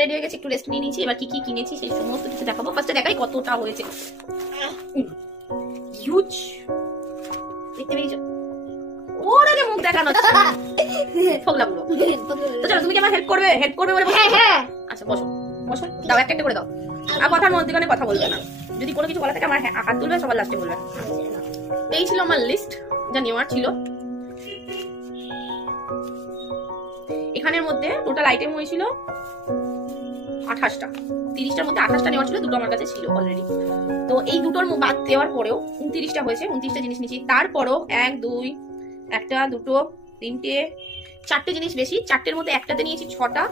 Ready হয়ে গেছে, একটু রেস্ট নিয়ে নিয়েছি। এবার কি কি কিনেছি সেই সমস্ত কিছু দেখাবো। ফার্স্টে দেখাই কতটা হয়েছে। হিউজ, দেখতে পেয়েছো? ওরে যে মুখ দেখানো ফোগলাগুলো। তো চলো, তুমি কি আমার হেল্প করবে? হেল্প করবে বলে? হ্যাঁ হ্যাঁ। আচ্ছা বসো বসো, দাও একটা একটা করে দাও। আর কথার মধ্যে কথা বলবে না, যদি কোনো কিছু বলা থাকে আমার হাত তুলবে, সবার লাস্টে বলবে। এই ছিল আমার লিস্ট যা নেওয়ার ছিল। এখানের মধ্যে টোটাল আইটেম হয়েছিল 28টা। 30টার মধ্যে 28টা নেওয়ার ছিল, দুটো আমার কাছে ছিল অলরেডি। তো এই দুটোর বাদ দেওয়ার পরেও 29টা হয়েছে। 29টা জিনিস নিয়েছি। তারপরও 1 2 একটা দুটো তিনটে 4টে জিনিস বেশি। 4টের মধ্যে একটাতে নিয়েছি 6টা,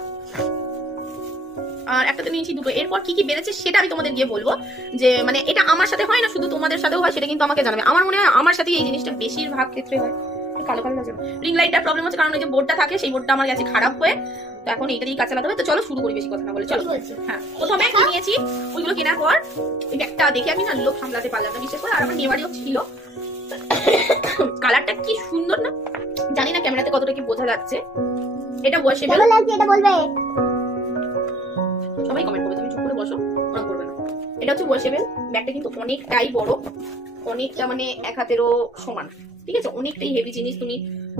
আর একটাতে নিয়েছি 2টো। এরপর কি কি বেড়েছে সেটা আমি তোমাদের গিয়ে বলবো। যে মানে এটা আমার সাথে হয় না, শুধু তোমাদের সাথেও হয়, সেটা কিন্তু আমাকে জানাবে। আমার মনে হয় আমার সাথে এই জিনিসটা বেশিরভাগ ক্ষেত্রে হয়। কালো কালো লাগছে। রিং লাইটটার প্রবলেম হচ্ছে, কারণ ওই যে বোর্ডটা থাকে সেই বোর্ডটা আমার গেছে খারাপ হয়ে। তো এখন এইটা দিয়ে কাজ চালাতে হবে। তো চলো শুরু করি, বেশি কথা না বলে। চলো। হ্যাঁ, প্রথমে কি নিয়েছি ওইগুলো কেনার পর ওই ব্যাগটা দেখে আমি না লোক সামলাতে পারলাম না, বিশেষ করে। আর আমার নেওয়ারিও ছিল। কালারটা কি সুন্দর না, জানি না ক্যামেরাতে কতটা কি বোঝা যাচ্ছে। এটা ওয়াশেবল, এটা বলবে সবাই কমেন্ট করবে, তুমি চুপ করে বসো, ওরকম করবে না। এটা হচ্ছে ওয়াশেবল। ব্যাগটা কিন্তু অনেকটাই বড়, অনেকটা মানে এক হাতেরও সমান। ঠিক আছে, অনেকটাই হেভি জিনিস তুমি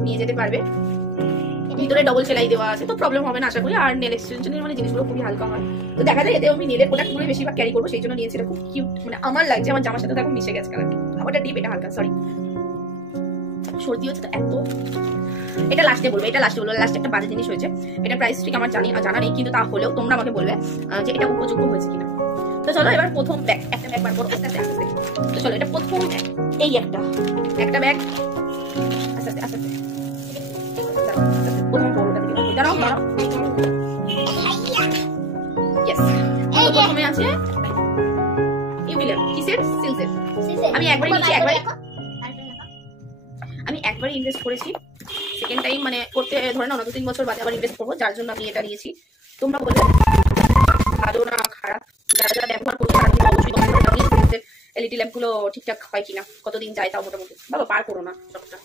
নিয়ে যেতে পারবে। ভিতরে ডবল সেলাই দেওয়া আছে, তো প্রবলেম হবে না আশা করি। আর নেল এক্সটেনশনের মানে জিনিসগুলো খুবই হালকা হয়। তো দেখা যায় এতেও আমি নেলের প্রোডাক্টগুলো বেশিরভাগ ক্যারি করবো, সেই জন্য নিয়েছি। এটা খুব কিউট, মানে আমার লাগছে, আমার জামার সাথে এখন মিশে গেছে কালারটা। আমারটা ডিপ, এটা হালকা। সরি, সর্দি হচ্ছে তো এত। এটা লাস্টে বলবো, এটা লাস্টে বলবো। লাস্টে একটা বাজে জিনিস হয়েছে। এটা প্রাইস ঠিক আমার জানা নেই, কিন্তু তা হলেও তোমরা আমাকে বলবে যে এটা উপযোগ্য হয়েছে কিনা। তো চলো এবার প্রথম ব্যাগ, একটা ব্যাগ বার করো আস্তে আস্তে আস্তে। তো চলো, এটা প্রথম ব্যাগ। এই একটা ব্যাগ। আস্তে আস্তে আস্তে প্রথম বড়টা থেকে দাঁড়াও দাঁড়াও। ইয়েস, প্রথমে আছে ইউবিলের কিসের সিলসের। আমি একবারই নিয়েছি, আমি একবারই ইনভেস্ট করেছি। সেকেন্ড টাইম মানে করতে ধরে না 2-3 বছর বাদে আবার ইনভেস্ট করবো, যার জন্য আমি এটা নিয়েছি। তোমরা বলবে ভালো না খারাপ, যারা যারা ব্যবহার করছে তারা কিন্তু অবশ্যই কমেন্ট করে জানিয়ে যে এলইডি ল্যাম্পগুলো ঠিকঠাক হয় কিনা, কতদিন যায় তাও মোটামুটি। বাবা পার করো না সবটা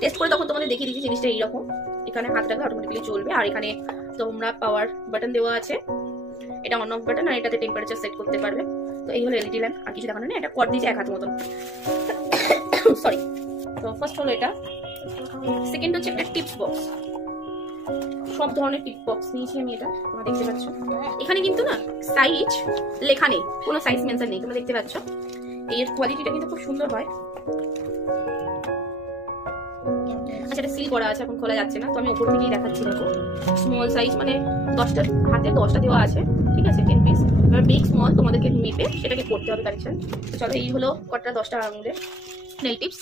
টেস্ট করে, তখন তোমাদের দেখিয়ে দিচ্ছি জিনিসটা এইরকম। এখানে হাত রাখলে অটোমেটিক্যালি চলবে, আর এখানে তোমরা পাওয়ার বাটন দেওয়া আছে। এটা অন অফ বাটন, আর এটাতে টেম্পারেচার সেট করতে পারবে। তো এই হলো এলইডি ল্যাম্প, আর কিছু দেখানো নেই। এটা কর দিয়েছে 1 হাত মতন, সরি। তো ফার্স্ট হলো এটা। সেকেন্ড হচ্ছে একটা টিপস বক্স। সব ধরনের টিপ বক্স নিয়েছি আমি। এটা তোমরা দেখতে পাচ্ছ, এখানে কিন্তু না সাইজ লেখা নেই, কোনো সাইজ মেনশন নেই, তোমরা দেখতে পাচ্ছ। এর কোয়ালিটিটা কিন্তু খুব সুন্দর হয়। আচ্ছা, এটা সিল করা আছে, এখন খোলা যাচ্ছে না, তো আমি উপর থেকেই দেখাচ্ছি। দেখো স্মল সাইজ, মানে 10টা হাতে 10টা দেওয়া আছে। ঠিক আছে, 10 পিস। এবার বিগ স্মল তোমাদেরকে মেপে সেটাকে করতে হবে কালেকশন। তো চলো, এই হলো কটা 10টা আঙুলের নেল টিপস।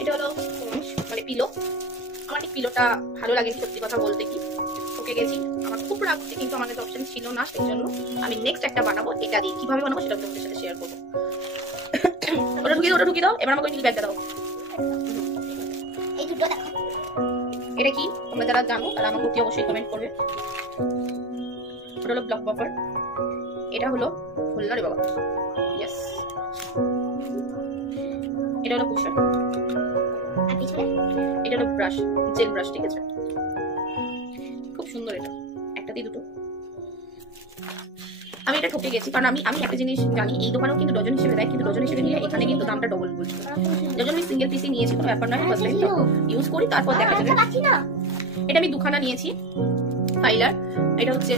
এটা হলো মানে পিলো। আমার এই পিলোটা ভালো লাগে, সত্যি কথা বলতে কি ঠকে গেছি। আমার খুব রাগ হচ্ছে, কিন্তু আমার কাছে অপশন ছিল না, সেই জন্য আমি নেক্সট একটা বানাবো। এটা দিয়ে কিভাবে বানাবো সেটা তোমাদের সাথে শেয়ার করবো। ওটা ঢুকিয়ে দাও। এবার আমাকে ব্যাগটা দাও। এই দুটো দেখো, এটা কি তোমরা যারা জানো তারা আমাকে অতি অবশ্যই কমেন্ট করবে। ওটা হলো ব্লক বাফার। এটা হলো খুলনা রে বাবা, ইয়েস। এটা হলো পুশার। আর পিছনে এটা হলো ব্রাশ, জেল ব্রাশ। ঠিক আছে, খুব সুন্দর। এটা একটা দিয়ে দুটো। আমি এটা ঠকে গেছি, কারণ আমি একটা জিনিস জানি, এই দোকানেও কিন্তু ডজন হিসেবে দেয়, কিন্তু ডজন হিসেবে নিলে এখানে কিন্তু দামটা ডবল বলছে। ডজন আমি সিঙ্গেল পিসই নিয়েছি, কোনো ব্যাপার নয়। ফার্স্ট টাইম তো ইউজ করি, তারপর দেখা যাবে। এটা আমি 2খানা নিয়েছি ফাইলার। এটা হচ্ছে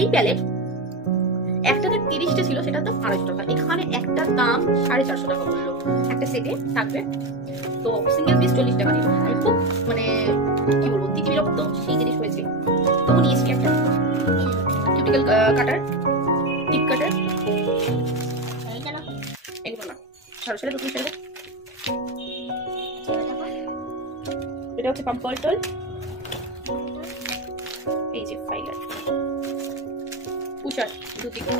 এই প্যালেট। একটাতে 30টা ছিল, সেটা তো 250 টাকা। এখানে একটার দাম 450 টাকা বললো, একটা সেটে থাকবে। তো সিঙ্গেল পিস 40 টাকা নিল। আমি খুব মানে কি বলবো, দিদি বিরক্ত সেই জিনিস হয়েছে। তো নিয়েছি একটা কিউটিক্যাল কাটার, টিপ কাটার। এগুলো না, সরাসরি দুটো ছেড়ে। এটা হচ্ছে পাম্প বটল। এই যে ফাইলার, পুশার দুদিকে।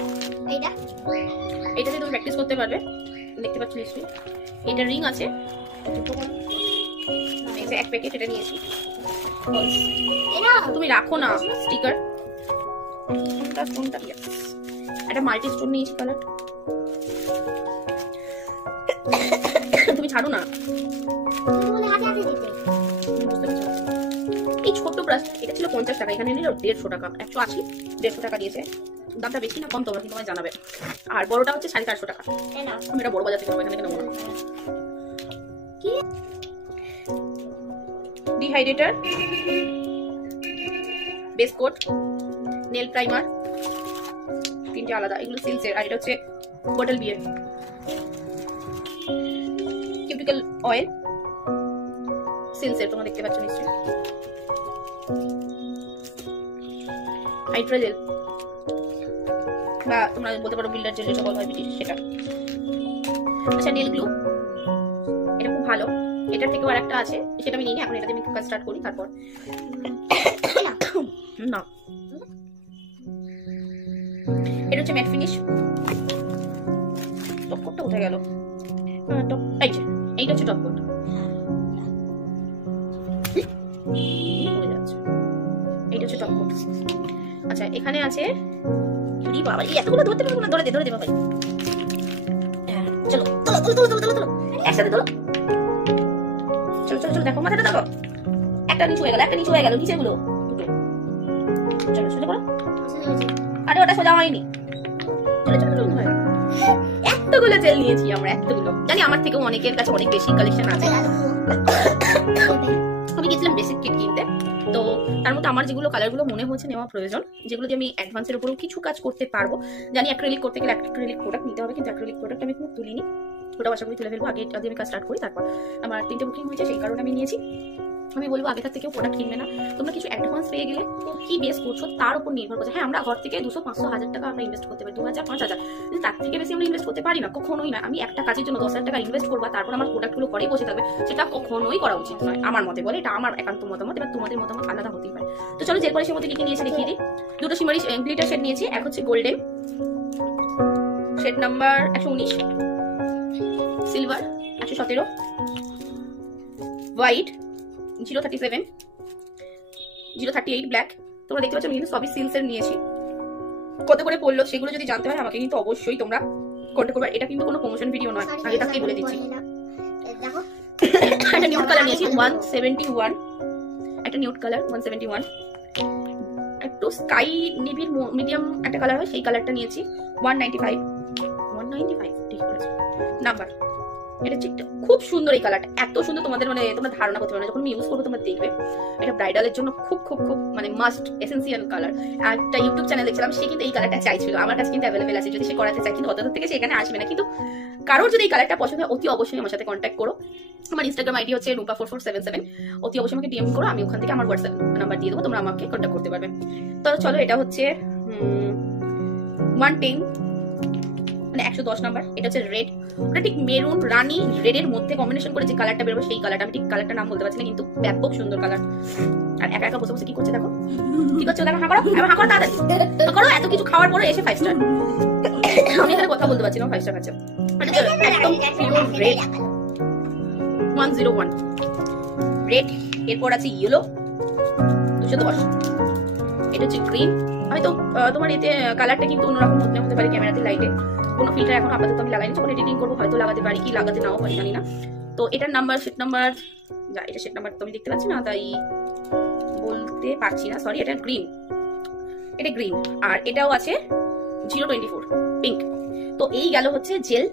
এইটাতে তুমি প্র্যাকটিস করতে পারবে, দেখতে পাচ্ছ নিশ্চয়ই। এটা রিং আছে, এই যে 1 প্যাকেট এটা নিয়েছি। তুমি রাখো না স্টিকার। একটা একটা মাল্টি স্টোন নিয়েছি কালার। তুমি ছাড়ো না, বুঝতে পারছো? এই ছোট ব্রাশ এটা ছিল 50 টাকা, এখানে নিল 150 টাকা, 180 150 টাকা দিয়েছে। দামটা বেশি না কম তোমরা কিন্তু আমায় জানাবে। আর বড়টা হচ্ছে 450 টাকা। আমি এটা বড় বাজার থেকে এখানে কেন বলো কি dehydrator, base coat, nail primer, তিনটে আলাদা, এগুলো সিলসের। আর এটা হচ্ছে বটল বিয়ার, কিউটিকল অয়েল সিলসের, তোমরা দেখতে পাচ্ছ নিশ্চয়ই। হাইড্রা জেল বা তোমরা বলতে পারো বিল্ডার জেল, যেটা বলা হয় ব্রিটিশ, সেটা। আচ্ছা নেল গ্লু, এটা খুব ভালো। এটার থেকেও আরেকটা আছে, সেটা আমি নিই নি এখন, এটাতে আমি কাজ স্টার্ট করি তারপর। না এটা হচ্ছে ম্যাট ফিনিশ। টপ কোটটা উঠে গেল। টপ এই যে এইটা হচ্ছে টপ কোট। এইটা হচ্ছে টপ কোট। আচ্ছা এখানে আছে, ই বাবা এই এতগুলো ধরতে পারবো না, ধরে দে বাবা। চলো তোলো তোলো তোলো তোলো তোলো একসাথে তোলো। চলো চলো চলো, দেখো মাথাটা দেখো, একটা নিচু হয়ে গেল, নিচেগুলো দুটো। চলো সোজা করো। আরে ওটা সোজা হয়নি। চলো চলো চলো, হয়ে গেল। এতগুলো জেল নিয়েছি আমরা, এতগুলো। জানি আমার থেকেও অনেকের কাছে অনেক বেশি কালেকশন আছে। আমি গেছিলাম বেসিক কিট কিনতে, তো তার মধ্যে আমার যেগুলো কালারগুলো মনে হচ্ছে নেওয়া প্রয়োজন, যেগুলো দিয়ে আমি অ্যাডভান্সের উপরেও কিছু কাজ করতে পারবো। জানি অ্যাক্রিলিক করতে গেলে অ্যাক্রিলিক প্রোডাক্ট নিতে হবে, কিন্তু অ্যাক্রিলিক প্রোডাক্ট আমি কোনো তুলিনি, ওটা আশা করি তুলে ফেলবো। আগে যদি আমি কাজ স্টার্ট করি, তারপর আমার 3টে বুকিং হয়েছে, সেই কারণে আমি নিয়েছি। আমি বলবো আগে থাকতে কেউ প্রোডাক্ট কিনবে না, তোমরা কিছু অ্যাডভান্স পেয়ে গেলে কি বেস করছো তার উপর নির্ভর করছে। হ্যাঁ আমরা ঘর থেকে 200 500 1000 টাকা আমরা ইনভেস্ট করতে পারি, 2000 5000, কিন্তু তার থেকে বেশি আমরা ইনভেস্ট করতে পারি না, কখনোই না। আমি একটা কাজের জন্য 10,000 টাকা ইনভেস্ট করবো, তারপর আমার প্রোডাক্টগুলো ঘরেই বসে থাকবে, সেটা কখনোই করা উচিত নয় আমার মতে বলে। এটা আমার একান্ত মতামত, এবার তোমাদের মতামত আলাদা হতেই পারে। তো চলো জেল পলিশের মধ্যে কি কি নিয়েছি দেখিয়ে দিই। দুটো শিমারি গ্লিটার শেড নিয়েছি, এক হচ্ছে golden shade number 119, silver 117, white 037, 038 black. তোমরা দেখতে পাচ্ছ আমি কিন্তু সবই সিলসের নিয়েছি। কত করে পড়লো সেগুলো যদি জানতে হয় আমাকে কিন্তু অবশ্যই তোমরা কন্টাক্ট করবে। এটা কিন্তু কোনো প্রমোশন ভিডিও নয়, আগে থাকতেই বলে দিচ্ছি। একটা নিউড কালার নিয়েছি 171, একটা নিউড কালার 171, একটু স্কাই নেভির মিডিয়াম একটা কালার হয় সেই কালারটা নিয়েছি 195 ঠিক করেছে নাম্বার। এটা চিকটা খুব সুন্দর, এই কালারটা এত সুন্দর তোমাদের মানে তোমরা ধারণা করতে পারো না, যখন আমি ইউজ করবো তোমরা দেখবে। এটা ব্রাইডালের জন্য খুব খুব খুব মানে মাস্ট এসেন্সিয়াল কালার। একটা ইউটিউব চ্যানেল দেখছিলাম, সে কিন্তু এই কালারটা চাইছিল, আমার কাছে কিন্তু অ্যাভেলেবেল আছে, যদি সে করাতে চায়, কিন্তু অত দূর থেকে সে এখানে আসবে না। কিন্তু কারোর যদি এই কালারটা পছন্দ হয় অতি অবশ্যই আমার সাথে কন্ট্যাক্ট করো। আমার ইনস্টাগ্রাম আইডি হচ্ছে rupa4477, অতি অবশ্যই আমাকে ডিএম করো, আমি ওখান থেকে আমার হোয়াটসঅ্যাপ নাম্বার দিয়ে দেবো, তোমরা আমাকে কন্ট্যাক্ট করতে পারবে। তো চলো এটা হচ্ছে 110 মানে 110 নাম্বার। এটা হচ্ছে রেড, ওটা ঠিক মেরুন রানী রেডের মধ্যে কম্বিনেশন করে যে কালারটা বেরোবে সেই কালারটা, আমি ঠিক কালারটা নাম বলতে পারছি না, কিন্তু ব্যাপক সুন্দর কালার। আর একা একা বসে বসে কি করছে দেখো, কি করছে দেখো, হাঁ করো তাড়াতাড়ি করো, এত কিছু খাওয়ার পরে এসে 5 স্টার। আমি এখানে কথা বলতে পারছি না, 5 স্টার খাচ্ছে। একদম পিওর রেড 101 রেড। এরপর আছে ইয়েলো 210, এটা হচ্ছে গ্রিন। আমি তো তোমার এতে কালারটা কিন্তু অন্যরকম হতে পারে ক্যামেরাতে, লাইটে কোনো ফিল্টার এখন আপাতত আমি লাগাইনি, যখন এডিটিং করবো হয়তো লাগাতে পারি, কি লাগাতে নাও পারি জানি না। তো এটার নাম্বার সেট নাম্বার যা, এটা সেট নাম্বার তো আমি দেখতে পাচ্ছি না তাই বলতে পারছি না, সরি। এটা গ্রিন, এটা গ্রিন। আর এটাও আছে 024 পিঙ্ক। তো এই গেল হচ্ছে gel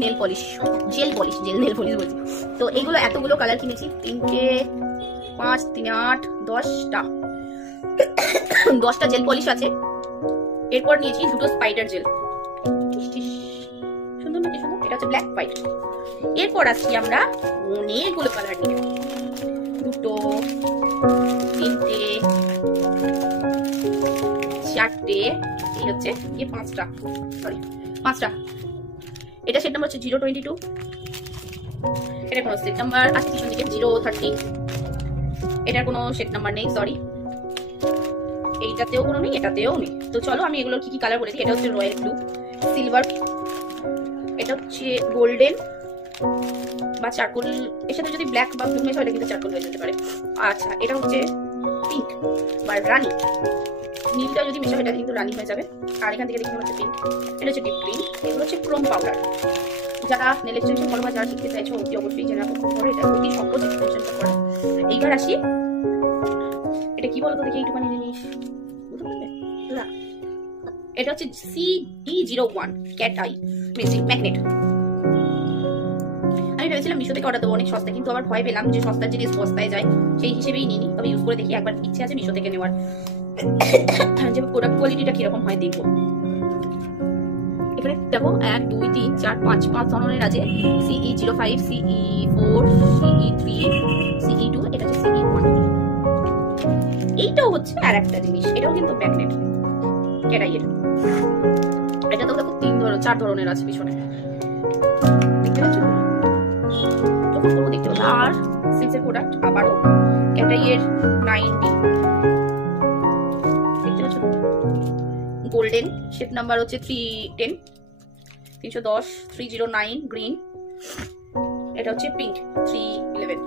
nail polish, gel nail polish বলছি। তো এইগুলো এতগুলো কালার কিনেছি, 3কে 5 3 8 10টা জেল পলিশ আছে। এরপর নিয়েছি দুটো স্পাইডার জেল, সুন্দর নাকি সুন্দর, এটা হচ্ছে ব্ল্যাক হোয়াইট। এরপর আসছি আমরা অনেকগুলো কালার নিয়ে, 2 3 4 এই হচ্ছে 5টা, সরি 5টা। এটা সেট নাম্বার হচ্ছে 022, এটা কোনো সেট নাম্বার আছে পিছন দিকে 030, এটার কোনো সেট নাম্বার নেই, সরি। এইটাতেও কোনো নেই, এটাতেও নেই। তো চলো আমি এগুলোর কি কি কালার বলেছি। এটা হচ্ছে রয়্যাল ব্লু, সিলভার, এটা হচ্ছে গোল্ডেন বা চারকোল, এর সাথে যদি ব্ল্যাক বা ব্লু মেশ হয় এটা কিন্তু চারকোল হয়ে যেতে পারে। আচ্ছা এটা হচ্ছে পিঙ্ক বা রানী, নীলটা যদি মেশাবে এটা কিন্তু রানি হয়ে যাবে। আর এখান থেকে দেখতে হচ্ছে পিঙ্ক, এটা হচ্ছে ডিপ গ্রিন, এগুলো হচ্ছে ক্রোম পাউডার। যারা নেল এক্সটেনশন করো বা যারা শিখতে চাইছো অতি অবশ্যই জেনে রাখো ক্রোম পাউডার, এটা অতি সহজ এক্সটেনশনটা করা। এইবার আসি, এটা কি বলতো দেখি একটুখানি জিনিস বুঝতে পারবে না। এটা হচ্ছে CE01 ক্যাট আই ম্যাগনেট। আমি ভেবেছিলাম মিশো থেকে অর্ডার দেবো, অনেক সস্তা, কিন্তু আবার ভয় পেলাম যে সস্তার জিনিস সস্তায় যায়, সেই হিসেবেই নিইনি। তবে ইউজ করে দেখি, একবার ইচ্ছে আছে মিশো থেকে নেওয়ার, যে প্রোডাক্ট কোয়ালিটিটা কিরকম হয় দেখবো। এখানে দেখো 1 2 3 4 5 ধরনের আছে, CE05, CE4, CE3, CE2, এটা হচ্ছে CE1। এইটাও হচ্ছে আর একটা জিনিস, এটাও কিন্তু ম্যাগনেট ক্যাডাইয়ের। এটা তো দেখো 4 ধরনের আছে পিছনে, দেখতে পাচ্ছ? যখন করবো দেখতে পাবো। আর সিলসের প্রোডাক্ট আবারও ক্যাডাইয়ের 9D, দেখতে পাচ্ছ? গোল্ডেন, শেপ নাম্বার হচ্ছে 310, 310, 309 গ্রিন, এটা হচ্ছে পিঙ্ক 311।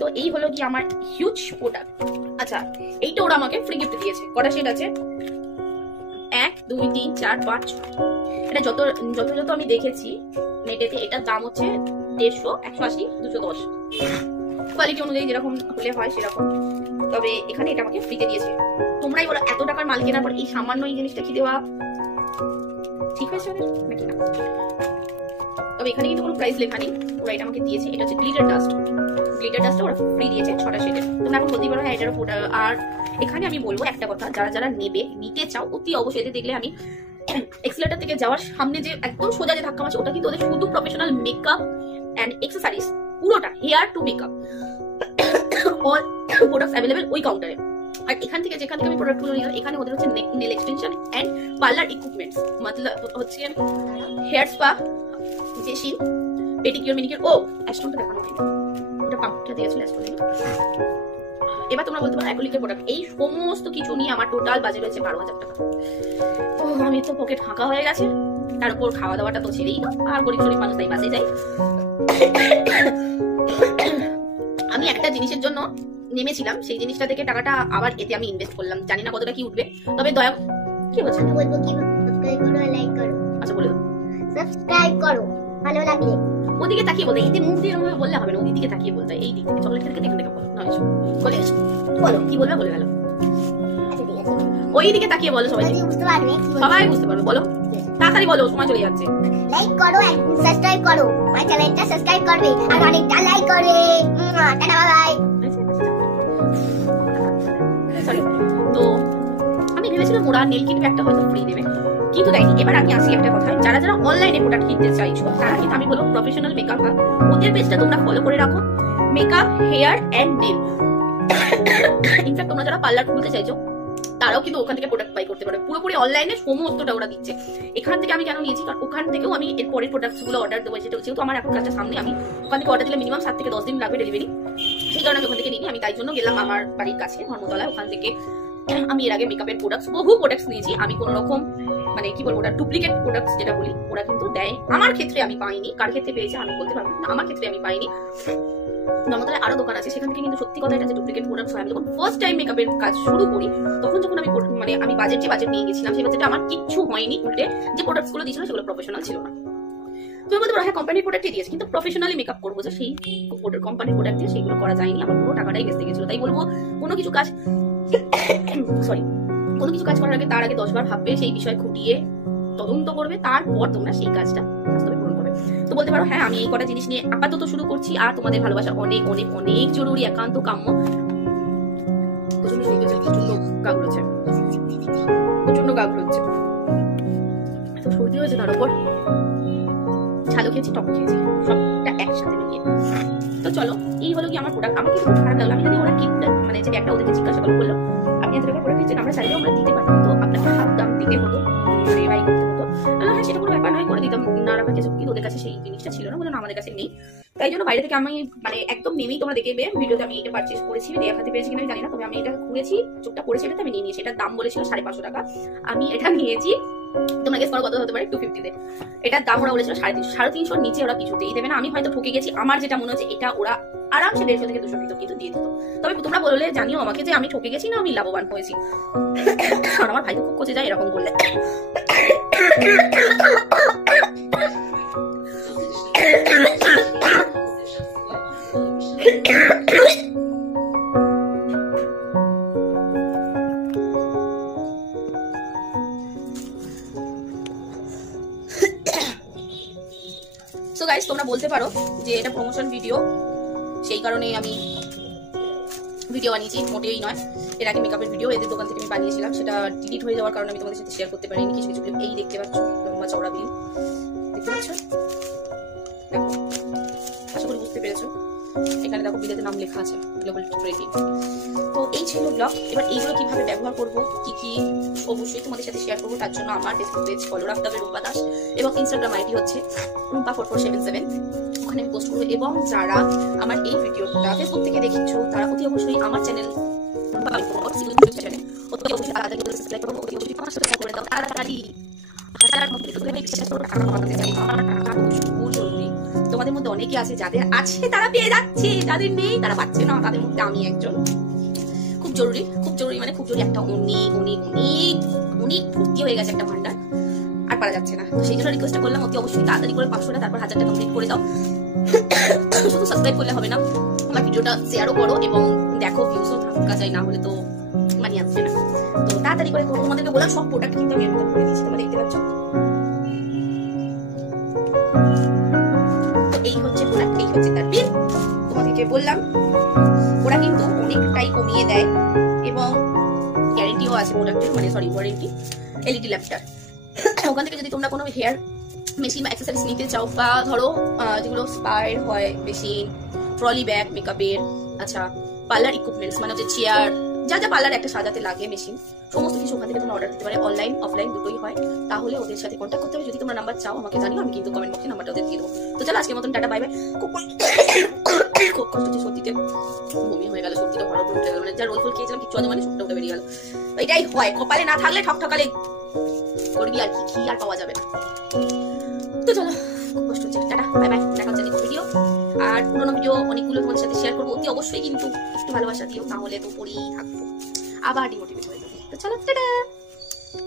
তো এই হলো কি আমার হিউজ প্রোডাক্ট। আচ্ছা, এইটা ওরা আমাকে ফ্রি গিফট দিয়েছে। কটা সেট আছে? 1 2 3 4 5 6। এটা যত আমি দেখেছি নেটেতে, এটার দাম হচ্ছে 150, 180, 210, কোয়ালিটি অনুযায়ী যেরকম হলে হয় সেরকম। তবে এখানে এটা আমাকে ফ্রিতে দিয়েছে। তোমরাই বলো, এত টাকার মাল কেনার পর এই সামান্য এই জিনিসটা কি দেওয়া ঠিক হয়েছে নাকি না? তবে এখানে কিন্তু কোনো প্রাইস লেখা নেই, ওরা এটা আমাকে দিয়েছে। এটা হচ্ছে গ্লিটার ডাস্ট, ওরা ফ্রি দিয়েছে 6টা শেডের। তোমরা এখন বলতেই পারো হ্যাঁ এটার উপর। আর এখানে আমি বলবো একটা কথা, যারা নিতে চাও অতি অবশ্যই এতে দেখলে আমি এক্সেলেটার থেকে যাওয়ার সামনে যে একদম সোজা যে ধাক্কা মারছে, ওটা কিন্তু ওদের শুধু প্রফেশনাল মেকআপ এন্ড এক্সেসরিজ, পুরোটা hair two makeup all products available ওই কাউন্টারে। আর যেখান থেকে আমি প্রোডাক্টগুলো নিলাম, এখানে ওদের হচ্ছে nail extension and parlour equipments, মতলব হচ্ছে হেয়ার স্পা, জেসিন, পেডিকিউর, ম্যানিকিউর। ও অ্যাস্টনটা দেখানো হয়নি, ওটা পাম্পটা দিয়েছিল অ্যাস্টন। এবার তোমরা বলতে পারো অ্যাক্রিলিকের প্রোডাক্ট। এই সমস্ত কিছু নিয়ে আমার টোটাল বাজেট হয়েছে 12,000 টাকা। তো আমি তো পকেট ফাঁকা হয়ে গেছে, তার উপর খাওয়া দাওয়াটা তো ছেড়েই না, আর গরিব মানুষ তাই বাসে যাই। আমি একটা জিনিসের জন্য নেমেছিলাম, সেই জিনিসটা থেকে টাকাটা আবার এতে আমি ইনভেস্ট করলাম। জানি না কতটা কি উঠবে, তবে দয়া কি বলছো? আমি বলবো কি, সাবস্ক্রাইব করো, লাইক করো। আচ্ছা বলে দাও, সাবস্ক্রাইব করো ভালো লাগলে। ওদিকে তাকিয়ে বলতে, এতে মুখ দিয়ে বললে হবে না, ওদিকে তাকিয়ে বলতে। এই দিক থেকে চকলেট থেকে দেখে বলো না, বলে বলো কি বলবে, বলে গেল। আচ্ছা ঠিক আছে, ওই দিকে তাকিয়ে বলো, সবাই বুঝতে পারবে, সবাই বুঝতে পারবে। বলো তাড়াতাড়ি বলো, সময় চলে যাচ্ছে। লাইক করো এন্ড সাবস্ক্রাইব করো, আমার চ্যানেলটা সাবস্ক্রাইব করবে আর অনেকটা লাইক করবে। Tata bye bye. সরি, তো আমি ভেবেছিলাম ওরা নেল কিট একটা হয়তো ফ্রি দেবে, কিন্তু দেয়নি। এবার আমি আসি একটা কথা, যারা অনলাইনে প্রোডাক্ট কিনতে চাইছো তারা কিন্তু আমি বলবো প্রফেশনাল মেকআপ, ওদের পেজটা তোমরা ফলো করে রাখো, makeup, hair and nail. In fact তোমরা যারা পার্লার খুলতে চাইছো তারাও কিন্তু ওখান থেকে প্রোডাক্ট বাই করতে পারবে, পুরোপুরি অনলাইনে সমস্তটা ওরা দিচ্ছে। এখান থেকে আমি কেন নিয়েছি, কারণ ওখান থেকেও আমি এর পরের প্রোডাক্টস গুলো অর্ডার দেবো, যেহেতু আমার এখন কাজটা সামনে, আমি ওখান থেকে অর্ডার দিলে মিনিমাম 7 থেকে 10 দিন লাগবে ডেলিভারি। সেই কারণে আমি ওখান থেকে নিই। আমি তাই জন্য গেলাম আমার বাড়ির কাছে ধর্মতলায়, ওখান থেকে আমি এর আগে মেকআপের প্রোডাক্টস, বহু প্রোডাক্টস নিয়েছি। আমি কোনো রকম মানে কি বলবো, ওটা ডুপ্লিকেট প্রোডাক্টস যেটা বলি, ওরা কিন্তু দেয়। আমার ক্ষেত্রে আমি পাইনি, কার ক্ষেত্রে পেয়েছে আমি বলতে পারবো না, আমার ক্ষেত্রে আমি পাইনি। ধর্মতলায় আরো দোকান আছে, সেখান থেকে কিন্তু সত্যি কথা এটা যে ডুপ্লিকেট প্রোডাক্টস হয়। আমি যখন ফার্স্ট টাইম মেকআপের কাজ শুরু করি, তখন যখন আমি বাজেট নিয়ে গেছিলাম, সেই বাজেটে আমার কিচ্ছু হয়নি, উল্টে যে প্রোডাক্টস গুলো দিয়েছিল সেগুলো প্রফেশনাল ছিল না। তুমি বলতে পারো হ্যাঁ কোম্পানির প্রোডাক্টই দিয়েছে, কিন্তু প্রফেশনালি মেকআপ করবো যে সেই কোম্পানির প্রোডাক্ট দিয়ে সেগুলো করা যায়নি, আমার পুরো টাকাটাই বেঁচে গেছিল। তাই বলবো কোনো কিছু কাজ করার আগে তার আগে 10 বার ভাববে, সেই বিষয় খুঁটিয়ে তদন্ত করবে, তারপর তোমরা সেই কাজটা বাস্তবে পূরণ করবে। তো বলতে পারো হ্যাঁ আমি এই কটা জিনিস নিয়ে আপাতত শুরু করছি, আর তোমাদের ভালোবাসা অনেক অনেক অনেক জরুরি, একান্ত কাম্য। প্রচন্ড গা ঘুরছে, তো সর্দি হয়েছে, তার উপর ঝালও খেয়েছি, টক খেয়েছি, সবটা একসাথে মিলিয়ে। তো চলো, এই হলো কি আমার প্রোডাক্ট। আমার কিন্তু খুব খারাপ লাগলো, আমি জানি ওরা কিটটা মানে যে একটা ওদেরকে জিজ্ঞাসা করে বললো আপনি এত টাকা প্রোডাক্ট দিচ্ছেন, আমরা চাইলেও আমরা দিতে পারতাম, তো আপনাকে হাফ দাম দিতে হতো, বাই করতে হতো। হ্যাঁ সেটা কোনো ব্যাপার নয়, করে দিতাম না, আমার কাছে কিন্তু ওদের কাছে সেই জিনিসটা ছিল না, বলে না আমাদের কাছে নেই। তাই জন্য বাইরে থেকে আমি মানে একদম নেমেই তোমরা দেখবে ভিডিওতে আমি এটা পারচেজ করেছি, দেখাতে পেরেছি কিনা আমি জানি না, তবে আমি এটা ঘুরেছি, চোখটা পড়েছি, এটাতে আমি নিয়ে নিয়েছি। এটার দাম বলেছিল 550 টাকা, আমি এটা নিয়েছি তোমরা গেস করো কত হতে পারে, 250 তে। এটার দাম ওরা বলেছিল 350, 350 নিচে ওরা কিছুতেই দেবে না। আমি হয়তো ঠকে গেছি, আমার যেটা মনে হচ্ছে এটা ওরা আরামসে 150 থেকে 200 ভিতর কিন্তু দিয়ে দিত। তবে তোমরা বললে জানিও আমাকে যে আমি ঠকে গেছি না আমি লাভবান হয়েছি। আর আমার ভাই খুব কচে যায় এরকম করলে। সো গাইস, তোমরা বলতে পারো যে এটা প্রমোশন ভিডিও, সেই কারণে আমি ভিডিও বানিয়েছি, মোটেই নয়। এর আগে মেকআপের ভিডিও এদের দোকান থেকে আমি বানিয়েছিলাম, সেটা ডিলিট হয়ে যাওয়ার কারণে আমি তোমাদের সাথে শেয়ার করতে পারিনি। কিছু কিছু ক্লিপ এই দেখতে পাচ্ছ, লম্বা চওড়া ভিউ দেখতে পাচ্ছ, দেখো, আশা করি বুঝতে পেরেছো। এখানে দেখো বিলেতে নাম লেখা আছে, গ্লোবাল ট্রেডিং। তো এই ছিল ব্লগ। এবার এইগুলো কিভাবে ব্যবহার করবো, কি কি অবশ্যই তোমাদের সাথে শেয়ার করবো। তার জন্য আমার ফেসবুক পেজ ফলো রাখতে হবে রুম্পা দাস, এবং ইনস্টাগ্রাম আইডি হচ্ছে rumpa4477, ওখানে আমি পোস্ট করবো। এবং যারা আমার এই ভিডিওটা ফেসবুক থেকে দেখছো তারা অতি অবশ্যই আমার চ্যানেল তোমাদের মধ্যে অনেকে আছে যাদের আছে তারা পেয়ে যাচ্ছে, যাদের নেই তারা পাচ্ছে না। তাদের মধ্যে আমি একজন। খুব জরুরি, খুব জরুরি, মানে খুব জরুরি। একটা অনেক অনেক অনেক অনেক ভর্তি হয়ে গেছে একটা ভান্ডার, আর পারা যাচ্ছে না। তো সেই জন্য রিকোয়েস্ট করলাম অতি অবশ্যই তাড়াতাড়ি করে 500টা তারপর 1000টা কমপ্লিট করে দাও। শুধু সাবস্ক্রাইব করলে হবে না, আমার ভিডিওটা শেয়ারও করো এবং দেখো, ভিউজও থাকা চাই, না হলে তো মানি আসবে না। তো তাড়াতাড়ি করে করো। তোমাদেরকে বললাম সব প্রোডাক্ট কিন্তু আমি এর মধ্যে করে দিয়েছি, তোমরা দেখতে পাচ্ছ। তো এই হচ্ছে প্রোডাক্ট, এই হচ্ছে তার বিল। তোমাদেরকে বললাম ওরা কিন্তু অনেকটাই কমিয়ে দেয় এবং গ্যারেন্টিও আছে প্রোডাক্টের, মানে সরি ওয়ারেন্টি। এলইডি ল্যাম্পটার ওখান থেকে যদি তোমরা কোনো হেয়ার মেশিন বা অ্যাক্সেসরিজ নিতে চাও, বা ধরো যেগুলো স্পায়ার হয় মেশিন, ট্রলি ব্যাগ মেকআপের, আচ্ছা পার্লার ইকুইপমেন্টস মানে হচ্ছে চেয়ার, যা যা পার্লার একটা সাজাতে লাগে মেশিন, সমস্ত কিছু ওখান থেকে তোমরা অর্ডার দিতে পারে। অনলাইন অফলাইন দুটোই হয়। তাহলে ওদের সাথে কন্ট্যাক্ট করতে হবে। যদি তোমরা নাম্বার চাও আমাকে জানিও, আমি কিন্তু কমেন্ট বক্সে নাম্বারটা ওদের দিয়ে দেবো। তো চলো আজকের মতন টাটা, বাই বাই। খুব কষ্ট হচ্ছে সত্যিতে, বমি হয়ে গেল, সত্যিটা ভরা উঠে গেল, মানে যা রোল ফোল খেয়েছিলাম কিছু আজ মানে সবটা উঠে বেরিয়ে গেল। এটাই হয়, কপালে না থাকলে ঠকঠকালে করবি আর কি আর পাওয়া যাবে না। তো চলো, খুব কষ্ট হচ্ছে, টাটা বাই বাই। দেখা হচ্ছে নেক্সট ভিডিও। আর পুরোনো ভিডিও অনেকগুলো তোমাদের সাথে শেয়ার করবো, অতি অবশ্যই কিন্তু একটু ভালোবাসা দিও, না হলে তো পড়েই থাকবো, আবার ডিমোটিভেট হয়ে যাবে। তো চলো টাটা।